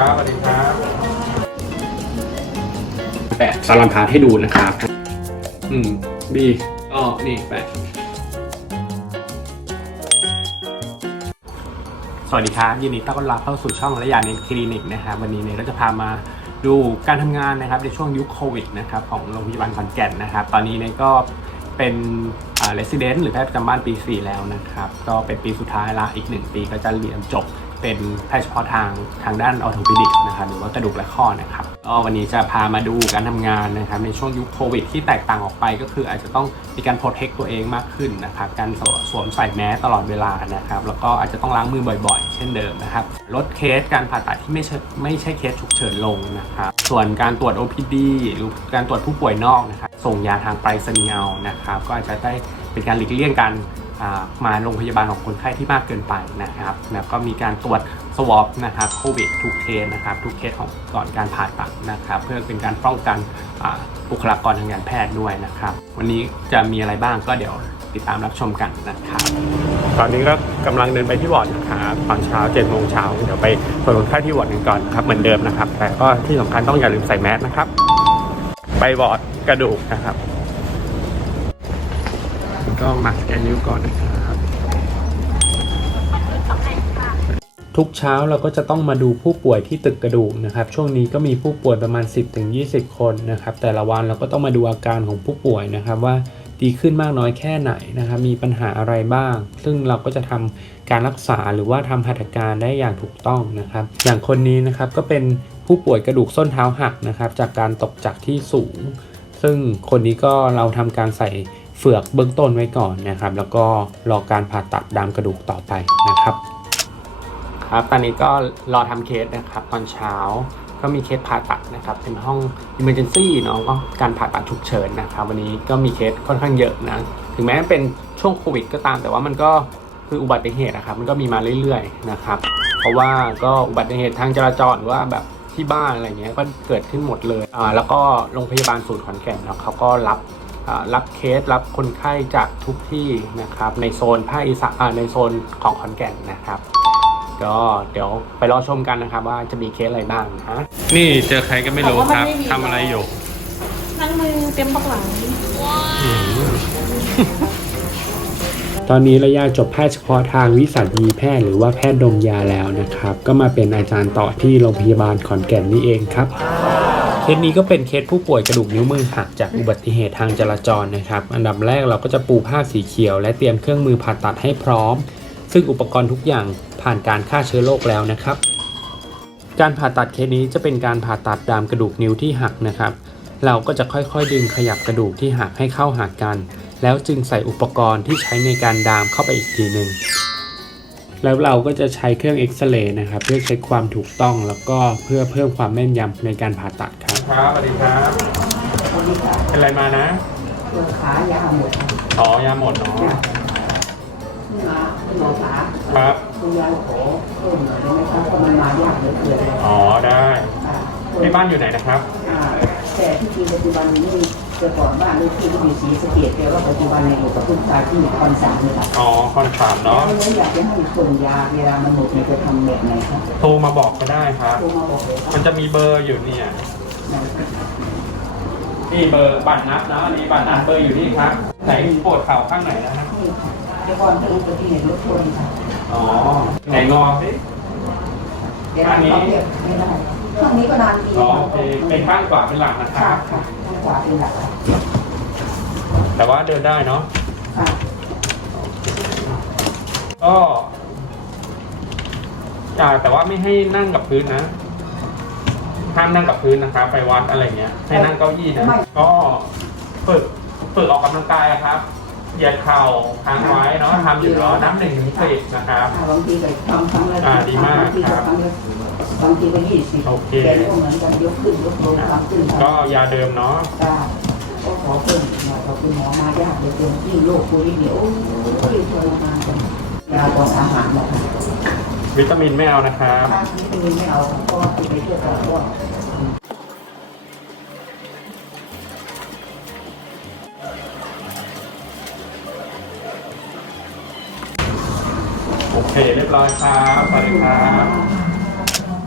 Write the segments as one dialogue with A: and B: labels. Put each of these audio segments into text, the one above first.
A: ครับสวัสดีครับ
B: แปะสลัมพาร์ทให้ดูนะครับ อืมดีก็นี่แปะสวัสดีครับ ยินดีต้อนรับเข้าสู่ช่องระยะเนนคลินิกนะครับวันนี้เนี่ยเราจะพามาดูการทำงานนะครับในช่วงยุคโควิดนะครับของโรงพยาบาลขอนแก่นนะครับ ตอนนี้เนี่ยก็เป็นอ่า resident หรือแพทย์ประจำบ้านปี 4 แล้วนะครับ ก็เป็นปีสุดท้ายละอีก 1 ปีก็จะเรียนจบ เป็นแพทย์เฉพาะทางทางด้านออร์โทปิดิกนะครับหรือว่ากระดูกและข้อนะครับก็วันนี้จะพามาดูการทำงานนะครับในช่วงยุคโควิดที่แตกต่างออกไปก็คืออาจจะต้องมีการโปรเทคตัวเองมากขึ้นนะครับการสวมใส่แมสตลอดเวลานะครับแล้วก็อาจจะต้องล้างมือบ่อยๆ เช่นเดิมนะครับลดเคสการผ่าตัดที่ไม่ใช่ไม่ใช่เคสฉุกเฉินลงนะครับส่วนการตรวจ OPD หรือการตรวจผู้ป่วยนอกนะครับส่งยาทางไปรษณีย์เอานะครับก็อาจจะได้เป็นการหลีกเลี่ยงการ มาโรงพยาบาลของคนไข้ที่มากเกินไปนะครับแล้วก็มีการตรวจสวอปนะครับโควิดทุกเคสนะครับทุกเคสของก่อนการผ่าตัดนะครับ เพื่อเป็นการป้องกันบุคลากรทางการแพทย์ด้วยนะครับ วันนี้จะมีอะไรบ้างก็เดี๋ยวติดตามรับชมกันนะครับ ตอนนี้ก็กำลังเดินไปที่วอร์ดนะครับตอนเช้า7จ็ดโมงเช้าเดี๋ยวไปตรวจคนไข้ที่วอร์ดกันก่อนนะครับเหมือนเดิมนะครับ แต่ก็ที่สำคัญต้องอย่าลืมใส่แมสนะครับไปวอร์ดกระดูกนะครับ ก็มาสแกนนิ้วก่อนนะครับ ทุกเช้าเราก็จะต้องมาดูผู้ป่วยที่ตึกกระดูกนะครับ ช่วงนี้ก็มีผู้ป่วยประมาณ 10-20 คนนะครับ แต่ละวันเราก็ต้องมาดูอาการของผู้ป่วยนะครับว่าดีขึ้นมากน้อยแค่ไหนนะครับ มีปัญหาอะไรบ้าง ซึ่งเราก็จะทำการรักษาหรือว่าทำหัตถการได้อย่างถูกต้องนะครับ อย่างคนนี้นะครับก็เป็นผู้ป่วยกระดูกส้นเท้าหักนะครับ จากการตกจากที่สูง ซึ่งคนนี้ก็เราทำการใส่ เฟือกเบื้องต้นไว้ก่อนนะครับ แล้วก็รอการผ่าตัดดามกระดูกต่อไปนะครับ ครับตอนนี้ก็รอทำเคสนะครับ ตอนเช้าก็มีเคสผ่าตัดนะครับ เป็นห้อง emergency เนาะก็การผ่าตัดฉุกเฉินนะครับ วันนี้ก็มีเคสค่อนข้างเยอะนะถึงแม้เป็นช่วงโควิดก็ตามแต่ว่ามันก็คืออุบัติเหตุนะครับ มันก็มีมาเรื่อยๆนะครับ เพราะว่าก็อุบัติเหตุทางจราจรหรือว่าแบบที่บ้านอะไรเงี้ยก็เกิดขึ้นหมดเลยอ่าแล้วก็โรงพยาบาลศูนย์ขอนแก่นเนาะเขาก็รับ รับเคสรับคนไข้จากทุกที่นะครับ ในโซนภาคอีสานอ่าในโซนของขอนแก่นนะครับ ก็เดี๋ยวไปรอชมกันนะครับ ว่าจะมีเคสอะไรบ้างนะนี่เจอใครก็ไม่รู้ครับทำอะไรอยู่
C: นั่งมือเต็มปักหลัง
B: ตอนนี้ระยะจบแพทย์เฉพาะทางวิสัญญีแพทย์หรือว่าแพทย์ดมยาแล้วนะครับ ก็มาเป็นอาจารย์ต่อที่โรงพยาบาลขอนแก่นนี่เองครับ เคสนี้ก็เป็นเคสผู้ป่วยกระดูกนิ้วมือหักจากอุบัติเหตุทางจราจรนะครับ อันดับแรกเราก็จะปูผ้าสีเขียว และเตรียมเครื่องมือผ่าตัดให้พร้อม ซึ่งอุปกรณ์ทุกอย่างผ่านการฆ่าเชื้อโรคแล้วนะครับ การผ่าตัดเคสนี้จะเป็นการผ่าตัดดามกระดูกนิ้วที่หักนะครับ เราก็จะค่อยๆ ดึงขยับกระดูกที่หักให้เข้าหากัน แล้วจึงใส่อุปกรณ์ที่ใช้ในการดามเข้าไปอีกทีหนึ่ง แล้วเราก็จะใช้เครื่องเอ็กซเรย์นะครับ เพื่อเช็คความถูกต้องแล้วก็เพื่อเพิ่มความแม่นยำในการผ่าตัดครับครับสวัสดีครับเป็นอะไรมานะ
D: ตัวขายาหมด
B: อ๋อยาหมดเนาะ
D: มาคุณหมอขา
B: ครับ
D: คุณยายขอเพิ่มหน่อยได้ไหมครับเพราะมันมายากเหลือเกิน
B: อ๋อได้
D: อ่า
B: ที่บ้านอยู่ไหนนะครับ
D: อ่าแต่ที่จริงปัจจุบันนี้ แต่ก่อนบ้านเลขที่ก็มีสีสะเกตแต่ว่าปัจจุบันเนี่ยอยู่กับคุณตาที่อยู่คอนสามเลยครับ
B: อ๋อคอนสามเนาะ
D: แล้วอยากจะให้ส่งยาเวลามันหมดเนี่ยจะทำแบบไหนครับ
B: โทรมาบอกก็ได้ครับ
D: โทรมาบอกเลยค
B: มั
D: รับ
B: นจะมีเบอร์อยู่เนี่ยนี่เบอร์บัตรนับนะอันนี้บัตรนับเบอร์อยู่นี่ครับไหนปวดเข่าข้างไหนนะครับ
D: นี่ค่ะเดี๋ยวก่อนจะอุบัติเหตุรถชนค่ะ
B: อ๋อไหนงอสิ
D: เดี๋ยวเราเรียกไม่ได้ช่วงนี้ก็นานที
B: อ๋อโอเคเป็นข้างขวาเป็นหลังนะค
D: ค่ะ
B: รับ
D: ค่ะ ข้างขวาเป็นหลักค่ะ
B: แต่ว่าเดินได้เนาะ
D: ค่ะ
B: ก็อ่าแต่ว่าไม่ให้นั่งกับพื้นนะห้ามนั่งกับพื้นนะครับไปวัดอะไรเงี้ย ให้นั่งเก้าอี้นะ ก็ฝึกฝึกออกกำลังกายอะครับ เหยียดเข่าค้างไว้เนาะทำอยู่เนาะน้ำหนึ่งถึงสิบนะครับ
D: อ่าบางทีก็ทำครั้งละ
B: อ่าดีมาก
D: บางที
B: ครั
D: ก็
B: บ
D: ครั้งละบางทีก็ยี่สิบ
B: โอเค
D: แต่ก็เหมือนกันยกขึ้นยกลงทำขึ้น
B: ก็ยาเดิมเนาะ
D: ก็ก็ขอเพิ่มหน่อยขอบคุณหมอมายากเหลยเกินยิ่งโรคโควิดเนี่ยโอ้ยทรมานจังยาต่ออาหารนะคะ
B: วิตามินไม่เอานะครับ
D: ถ้าที่เป็นไม่เอาค่ะเพราะว่าไปเที่ยวต่อก็
B: เคเรียบร้อยครับสวัสดีครับ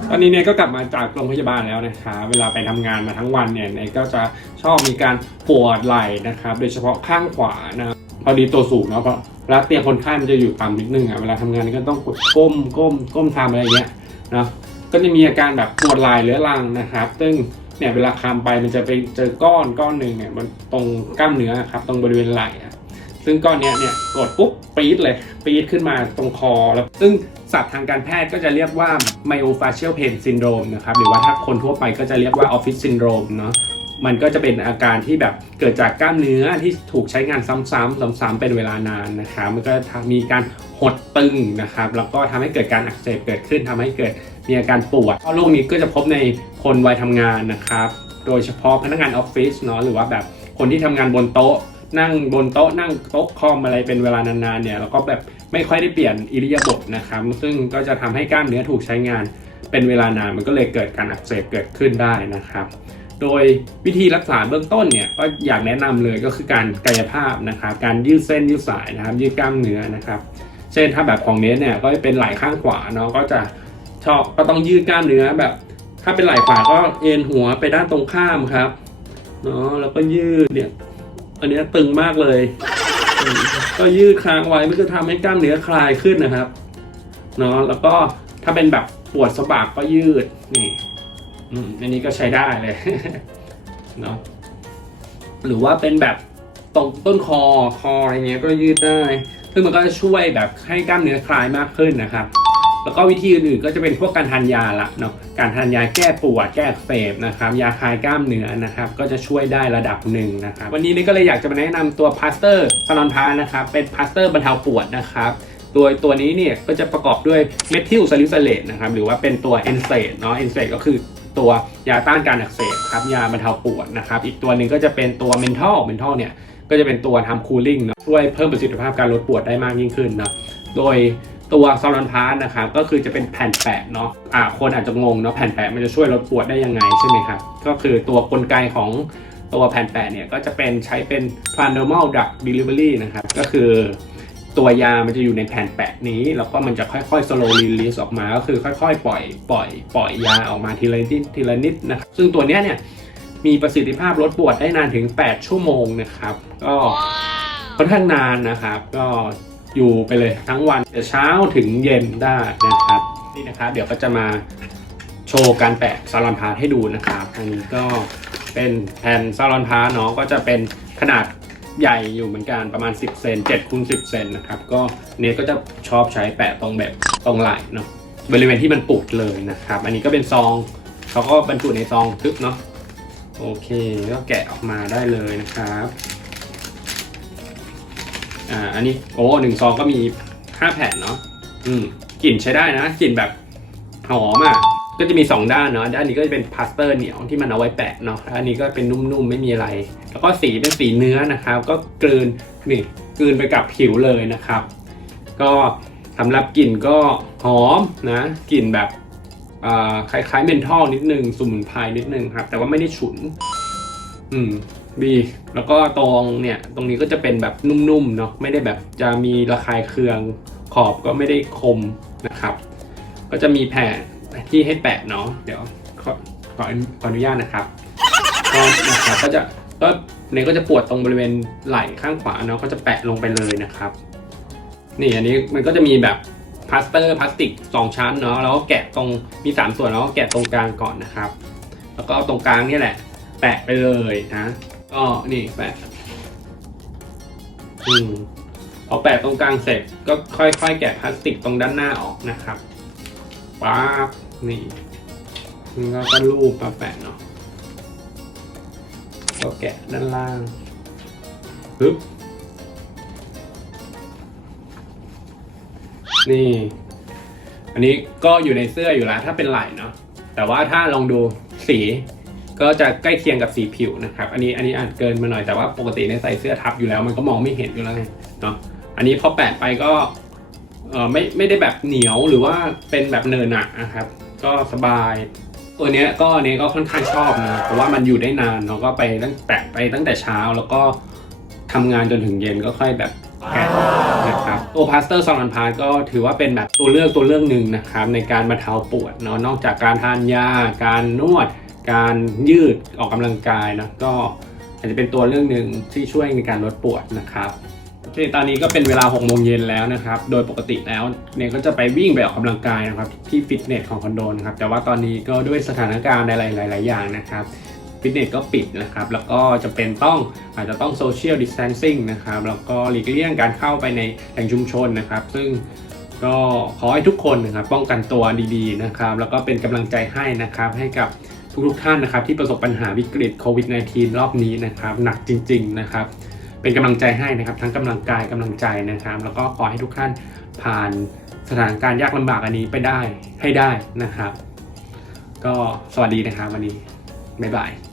B: ตอนนี้เนี่ยก็กลับมาจากโรงพยาบาลแล้วนะคะ เวลาไปทำงานมาทั้งวันเนี่ยเนยก็จะชอบมีการปวดไหล่นะครับ โดยเฉพาะข้างขวานะพอดีตัวสูงเนาะเพราะเวลาเตียงคนไข้มันจะอยู่ต่ำนิดนึงอะเวลาทำงานก็ต้องกดก้มก้มก้มทำอะไรเงี้ยเนาะก็จะมีอาการแบบปวดไหล่เรื้อรังนะครับ ซึ่งเนี่ยเวลาคำไปมันจะไปเจอก้อนก้อนหนึ่งเนี่ยมันตรงกล้ามเนื้อครับตรงบริเวณไหล่อะซึ่งก้อนเนี้ยเนี่ยกดปุ๊บ ปี๊ดเลยปี๊ดขึ้นมาตรงคอแล้วซึ่งศัพท์ทางการแพทย์ก็จะเรียกว่า myofascial pain syndrome นะครับหรือว่าถ้าคนทั่วไปก็จะเรียกว่า office syndrome เนาะมันก็จะเป็นอาการที่แบบเกิดจากกล้ามเนื้อที่ถูกใช้งานซ้ำๆซ้ำๆเป็นเวลานานนะครับมันก็มีการหดตึงนะครับแล้วก็ทำให้เกิดการอักเสบเกิดขึ้นทำให้เกิดมีอาการปวดโรคนี้ก็จะพบในคนวัยทำงานนะครับ โดยเฉพาะพนักงานออฟฟิศเนาะหรือว่าแบบคนที่ทำงานบนโต๊ะ นั่งบนโต๊ะนั่งโต๊ะคอมอะไรเป็นเวลานานๆเนี่ยแล้วก็แบบไม่ค่อยได้เปลี่ยนอิริยาบถนะครับ ซึ่งก็จะทำให้กล้ามเนื้อถูกใช้งานเป็นเวลานานมันก็เลยเกิดการอักเสบเกิดขึ้นได้นะครับ โดยวิธีรักษาเบื้องต้นเนี่ยก็อยากแนะนำเลยก็คือการกายภาพนะครับ การยืดเส้นยืดสายนะครับ ยืดกล้ามเนื้อนะครับเช่นถ้าแบบของเนสเนี่ยก็เป็นไหล่ข้างขวาเนาะก็จะชอบก็ต้องยืดกล้ามเนื้อแบบ ถ้าเป็นไหล่ขวาก็เอ็นหัวไปด้านตรงข้ามครับเนาะแล้วก็ยืดเนี่ย อันนี้ตึงมากเลย ก็ยืดค้างไว้มันจะทำให้กล้ามเนื้อคลายขึ้นนะครับเนาะแล้วก็ถ้าเป็นแบบปวดสะบักก็ยืดนี่อืมอันนี้ก็ใช้ได้เลยเนาะหรือว่าเป็นแบบตรงต้นคอคออะไรเงี้ยก็ยืดได้ ซึ่งมันก็จะช่วยแบบให้กล้ามเนื้อคลายมากขึ้นนะครับ แล้วก็วิธีอื่นๆก็จะเป็นพวกการทานยาละเนาะการทานยาแก้ปวดแก้อักเสบนะครับยาคลายกล้ามเนื้อนะครับก็จะช่วยได้ระดับหนึ่งนะครับวันนี้นี่ก็เลยอยากจะมาแนะนำตัวพาสเตอร์ซานอนพานะครับเป็นพาสเตอร์บรรเทาปวดนะครับโดยตัวนี้เนี่ยก็จะประกอบด้วยเมทิลซาลิซาเลตนะครับหรือว่าเป็นตัวเอนเซตเนาะเอนเซตก็คือตัวยาต้านการอักเสบครับยาบรรเทาปวดนะครับอีกตัวหนึ่งก็จะเป็นตัวเมนทอลเมนทอลเนี่ยก็จะเป็นตัวทำคูลิ่งเนาะช่วยเพิ่มประสิทธิภาพการลดปวดได้มากยิ่งขึ้นนะโดย ตัวซาลอนพาร์นะครับก็คือจะเป็นแผ่นแปะเนาะอ่าคนอาจจะงงเนาะแผ่นแปะมันจะช่วยลดปวดได้ยังไงใช่ไหมครับ ก็คือตัวกลไกของตัวแผ่นแปะเนี่ยก็จะเป็นใช้เป็น prandial drug delivery นะครับ ก็คือตัวยามันจะอยู่ในแผ่นแปะนี้ แล้วก็มันจะค่อยๆ slow release ออกมา ก็คือค่อยๆ ปล่อยปล่อยปล่อยยาออกมาทีละนิดทีละนิดนะครับซึ่งตัวเนี้ยเนี่ยมีประสิทธิภาพลดปวดได้นานถึง 8 ชั่วโมงนะครับ ก็ค่อนข้างนานนะครับ ก็ อยู่ไปเลยทั้งวันแต่เช้าถึงเย็นได้นะครับ นี่นะครับ เดี๋ยวก็จะมาโชว์การแปะซาลอนพาร์ทให้ดูนะครับ อันนี้ก็เป็นแผ่นซาลอนพาร์ทเนาะก็จะเป็นขนาดใหญ่อยู่เหมือนกันประมาณ 10 เซน7คูณ10 เซนนะครับ ก็เนี่ยก็จะชอบใช้แปะตรงแบบตรงไหล่เนาะบริเวณที่มันปุดเลยนะครับ อันนี้ก็เป็นซองเขาก็บรรจุในซองทึบเนาะโอเค ก็แกะออกมาได้เลยนะครับ อ่าอันนี้โอ้หนึ่งซองก็มีห้าแผ่นเนาะอืมกลิ่นใช้ได้นะกลิ่นแบบหอมอะก็จะมีสองด้านเนาะด้านนี้ก็จะเป็นพลาสเตอร์เหนียวที่มันเอาไว้แปะเนาะอันนี้ก็เป็นนุ่มๆไม่มีอะไร แล้วก็สีเป็นสีเนื้อนะครับ ก็กลืนนี่กลืนไปกับผิวเลยนะครับ ก็สำหรับกลิ่นก็หอมนะกลิ่นแบบอ่าคล้ายๆเมนทอลนิดนึงสมุนไพรนิดนึงครับ แต่ว่าไม่ได้ฉุน อืม ดีแล้วก็ตรงเนี่ยตรงนี้ก็จะเป็นแบบนุ่มๆเนาะไม่ได้แบบจะมีระคายเคืองขอบก็ไม่ได้คมนะครับ ก็จะมีแผ่นที่ให้แปะเนาะเดี๋ยวขอขอขออนุญาตนะครับก็นะครับก็จะก็เนี่ยก็จะปวดตรงบริเวณไหล่ข้างขวาเนาะก็จะแปะลงไปเลยนะครับ นี่อันนี้มันก็จะมีแบบพลาสเตอร์พลาสติกสองชั้นเนาะแล้วก็แกะตรงมีสามส่วนแล้วก็แกะตรงกลางก่อนนะครับ แล้วก็เอาตรงกลางนี่แหละ แปะไปเลยนะ ก็นี่แปะอืมพอแปะตรงกลางเสร็จก็ค่อยๆ แกะพลาสติกตรงด้านหน้าออกนะครับป๊าบนี่แล้วก็รูปมาแปะเนาะก็แกะด้านล่างปึ๊บนี่ อันนี้ก็อยู่ในเสื้ออยู่แล้วถ้าเป็นไหล่เนาะแต่ว่าถ้าลองดูสี ก็จะใกล้เคียงกับสีผิวนะครับ อันนี้อันนี้อาจเกินมาหน่อยแต่ว่าปกติในใส่เสื้อทับอยู่แล้ว มันก็มองไม่เห็นอยู่แล้วเนาะอันนี้พอแปะไปก็เออไม่ไม่ได้แบบเหนียวหรือว่าเป็นแบบเนินหนักนะครับ ก็สบาย ตัวเนี้ยก็อันนี้ก็ค่อนข้างชอบนะเพราะว่ามันอยู่ได้นานเนาะก็ไปตั้งแปะไปตั้งแต่เช้าแล้วก็ทำงานจนถึงเย็นก็ค่อยแบบแกนนะครับโอพาสเตอร์ซองอันพาร์ก็ถือว่าเป็นแบบตัวเลือกตัวเลือกหนึ่งนะครับในการบรรเทาปวดเนาะนอกจากการทานยาการนวด การยืดออกกำลังกายนะก็อาจจะเป็นตัวเรื่องหนึ่งที่ช่วยในการลดปวดนะครับโอเคตอนนี้ก็เป็นเวลา6โมงเย็นแล้วนะครับ โดยปกติแล้วเนี่ยก็จะไปวิ่งไปออกกำลังกายนะครับที่ฟิตเนสของคอนโดนะครับ แต่ว่าตอนนี้ก็ด้วยสถานการณ์ในหลาย ๆ อย่างนะครับ ฟิตเนสก็ปิดนะครับ แล้วก็จะเป็นต้องอาจจะต้องโซเชียลดิส a ทนซิ่งนะครับ แล้วก็หลีกเลี่ยงการเข้าไปในแหล่งชุมชนนะครับ ซึ่งก็ขอให้ทุกคนนะครับป้องกันตัวดี ๆ นะครับ แล้วก็เป็นกำลังใจให้นะครับให้กับ ทุกๆท่านนะครับ ที่ประสบปัญหาวิกฤตโควิด -19 รอบนี้นะครับ หนักจริง ๆ นะครับ เป็นกำลังใจให้นะครับ ทั้งกำลังกายกำลังใจนะครับ แล้วก็ขอให้ทุกท่านผ่านสถานการณ์ยากลำบากอันนี้ไปได้ให้ได้นะครับ ก็สวัสดีนะครับวันนี้บ๊ายบาย